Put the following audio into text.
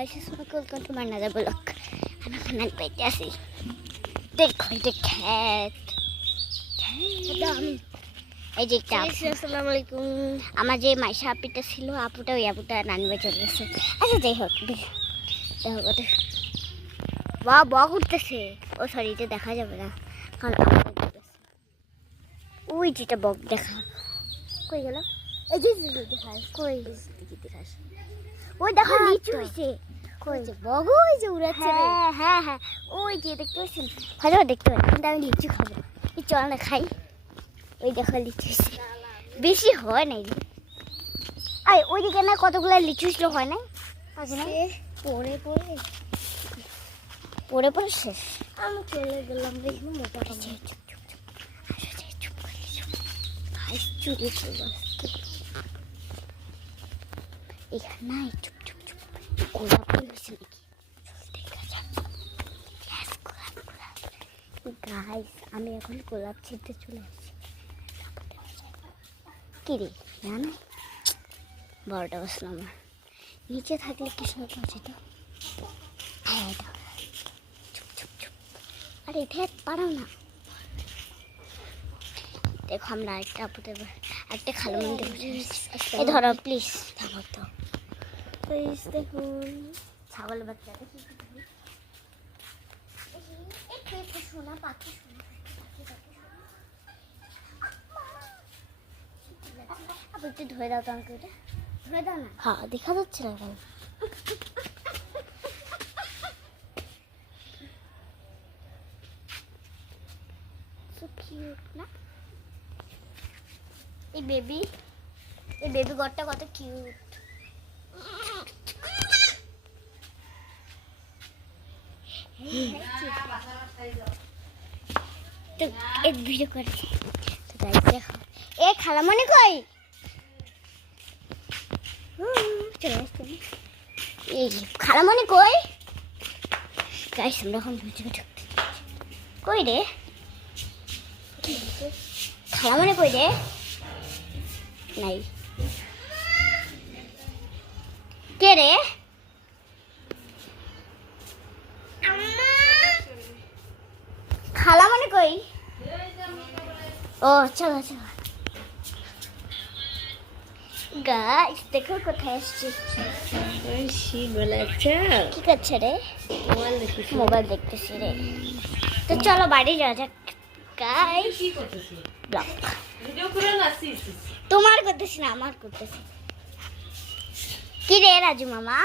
Welcome to my another blog. আমি খানা পাইতে আসি। দেখো এটা খ্যাত এই যে একটা আসসালামু আলাইকুম। আমার যে মাইশা আপিটা ছিল, আপুটা ওই আপুটা নানবে চলে গেছে। আচ্ছা যাই হোক, দেখো কত বা উঠতেছে। ও সরি, এটা দেখা যাবে না কারণ ওই যেটা বক দেখা কই গেল। এই যে দেখাস কই দেখাস, ওই দেখো লিচু হয়েছে। কই যে বগ ওই যে উড়াচ্ছে। হ্যাঁ হ্যাঁ হ্যাঁ, ওই যে দেখতে পাচ্ছেন, ভালো দেখতে পাচ্ছি। কিন্তু আমি লিচু খাবো, এই চল না খাই। ওই দেখো লিচু হয়েছে, বেশি হয় নাই রে। আর ওইদিকে না কতগুলো লিচু ছিল, হয় নাই পরে পরে পরে পরে শেষ। আমি চলে গেলাম, দেখবো মোটা এখানে নাই। চুপ চুপ চুপ, গোলাপ ফুল হয়েছে নাকি? গাইস, আমি এখন গোলাপ ছিঁড়তে চলে আসছি। কি রে না বড়টা বসলাম না, নিচে থাকলে কি সুন্দর আছে তো। হ্যাঁ চুপ চুপ চুপ, আরে এটা পারাও না। দেখো আমরা একটা আপুদের একটা খালো মন্দির বসে এই ধরো প্লিজ থামো তো প্লিজ। দেখুন ছাগল বাচ্চাটা কি শোনা পাখি, আপনি একটু ধরে দাও তো আমাকে, ওটা ধরে দাও না। হ্যাঁ দেখা যাচ্ছে না কেন? সো কিউট না এই বেবি গড়টা কত কিউট। তো এক ভিডিও করেছি তো গাইস দেখো। এ খালামণি কই? চলে আসছে। এই খালামণি কই? গাইস আমরা এখন ভিডিও ঢুকতে কই রে? খালামণি কই রে? নাই কে রে? খালামণি কই? ও চলো চলো গাইস দেখো কোথায় আসছি। কি করছে রে? মোবাইল দেখতেছি রে। তো চলো বাড়ি যাওয়া যাক গাইস। ব্লগ তোমার করতেছি না, আমার করতেছি। কি রে রাজু মামা?